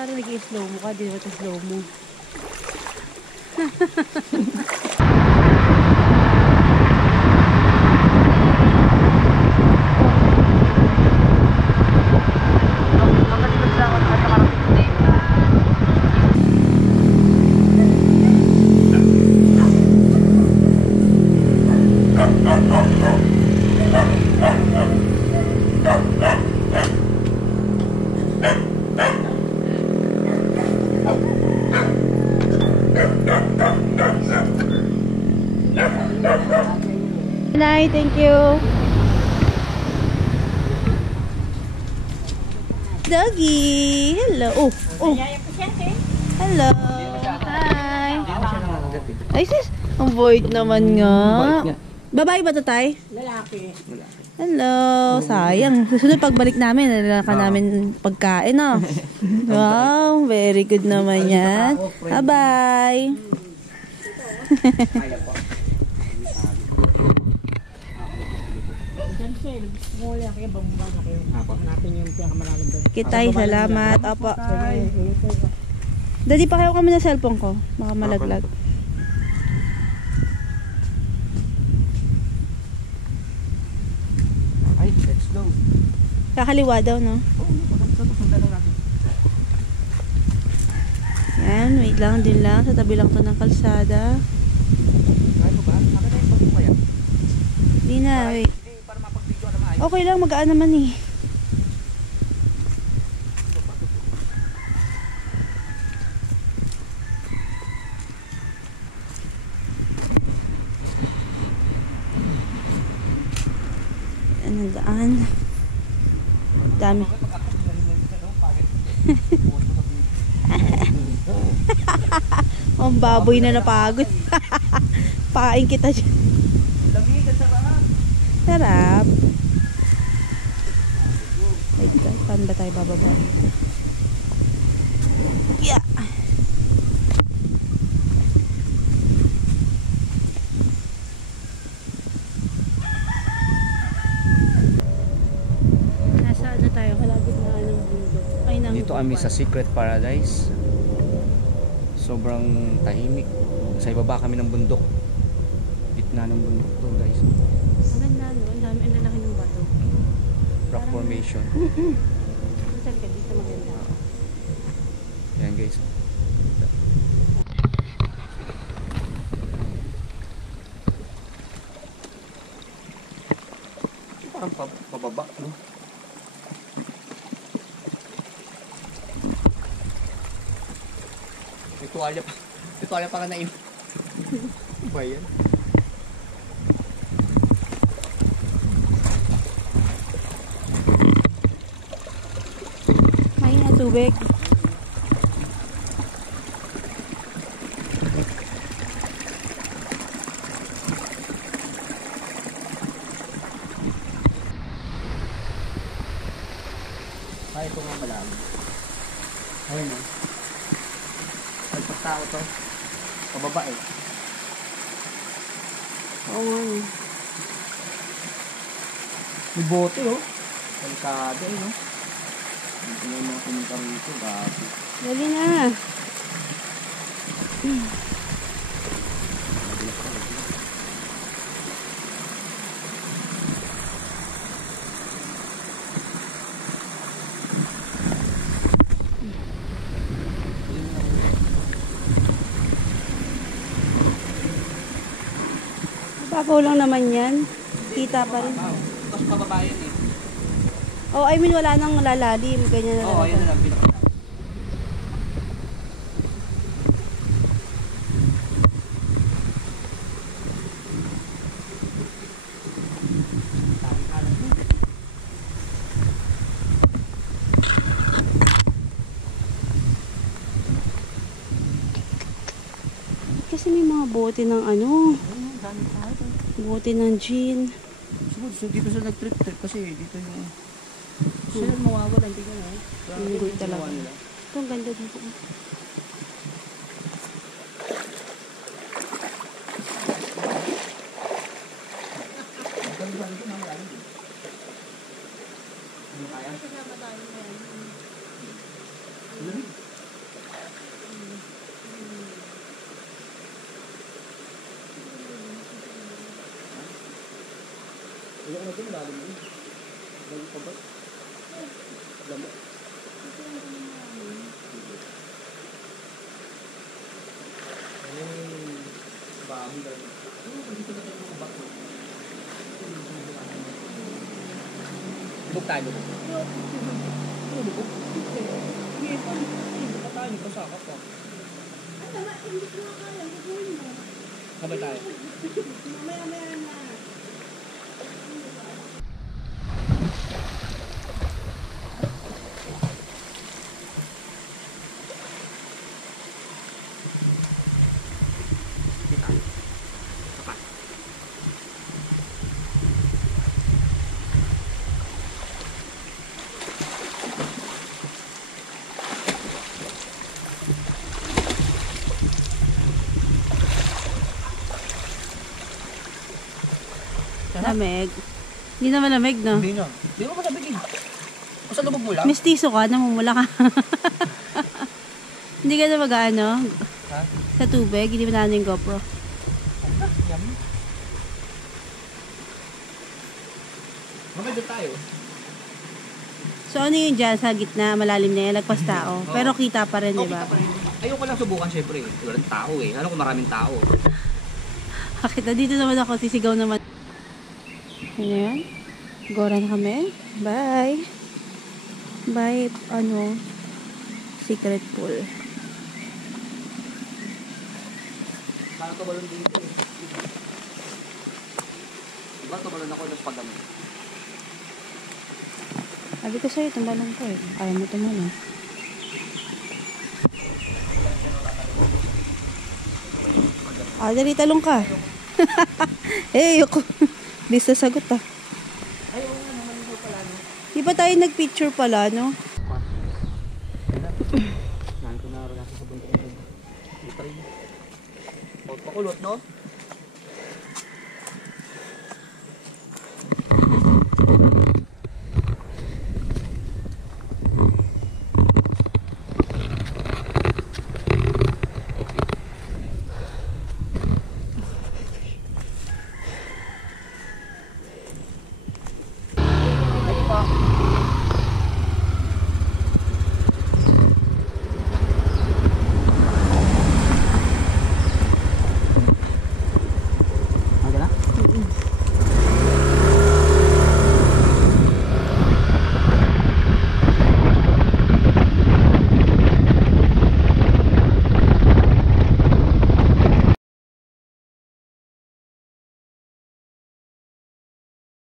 parang nag-i-slow mo ka, di ba ito slow mo? Nay, thank you. Doggy, hello. Oh, oh. Hello. Hi. Ay sis, ang void naman nga. Babae ba to, tay? Lalaki. Hello. Sayang. Susunod pagbalik namin, nalala ka namin pagkain, no? Wow, very good naman yan. Bye-bye. Kitay, salamat. Opo. Daddy, pakihaw kami ng cellphone ko. Baka malaglag. Ay, let's go. Kakaliwa daw, no? Yan, wait lang, din lang. Sa tabi lang to ng kalsada. Kaya mo ba? Akin na yung pagkiko yan. Hindi na, wait. Para mapag-video na maayos. Okay lang, magaan naman eh. Anong daan? Dami. Ang baboy na napagod. Pakain kita dyan. Lamig at sarap. Sarap. Wait ka, saan ba tayo bababa? Yeah. Nasa ano tayo? Kalagit na ng bundok. Ay, ng Dito kami sa Secret Paradise. Sobrang tahimik. Sa ibaba kami ng bundok. Gitna ng bundok to, guys. Ang ganda, no? Ang dami, ang lalaki ng bato. Rock formation. Saan ka dito maganda? Yan, guys. Parang pababa, no? May tuwalya pa ka na yun. Ba yan? May na tubig. Ay, ito nga malalim. Ayun, oh. Nagpagtao to. Pababa eh. Oo nga. May bote, oh. Kalkada eh, no? Hindi na yung mga pumunta rito. Gabi. Dali na. Babaw lang naman yan. Kita pa rin. Tapos pababa yun eh. Oh, I mean wala nang lalalim. Ganyan na Oo, lang. yun na lang. Pinaka. Kasi may mga bote ng ano. Bote ng gin. So, dito sa nag-trip kasi dito yung sila mawawala, hindi ko na. Hindi talaga. Ito ang ganda dito. Ayoko na ito, malalim na yun. Malalim pa ba? Alam mo. Ano yung bahay lang? Ano yung dito na tayo mga bato? Bug tayo, bug. Ano, bug? Hindi pa. Hindi pa tayo, pasaka pa. Sabay tayo. Mamaya na. Lamig. Hindi naman lamig, no? Hindi na. Hindi mo masabigin. Basta lubog mo lang. Mistiso ka, namumula ka. Hindi ka na mag-ano? Ha? Sa tubig, hindi mo na yung GoPro. Yummy. Mamaya doon tayo. So ano yun dyan sa gitna, malalim na yan, lagpas tao. Oo. Pero kita pa rin, di ba? Kita pa rin. Ayoko lang subukan syempre. Walang tao eh. Ano kung maraming tao? Kita dito naman ako, sisigaw naman. Ayan. Gora na kami. Bye. Bye, secret pool. Parang tumalon dito eh. Diba tumalon ako ng pagano? Sabi ko sa'yo, tumbalong ko eh. Ayaw mo tumalon. Dali, talong ka. Eh, ayoko. Di sasagot ah. Ay, oo nga naman ito pala no. Di ba tayo nag-picture pala, no? Nahin ko na rin sa bundok ng ito rin. Pakulot, no?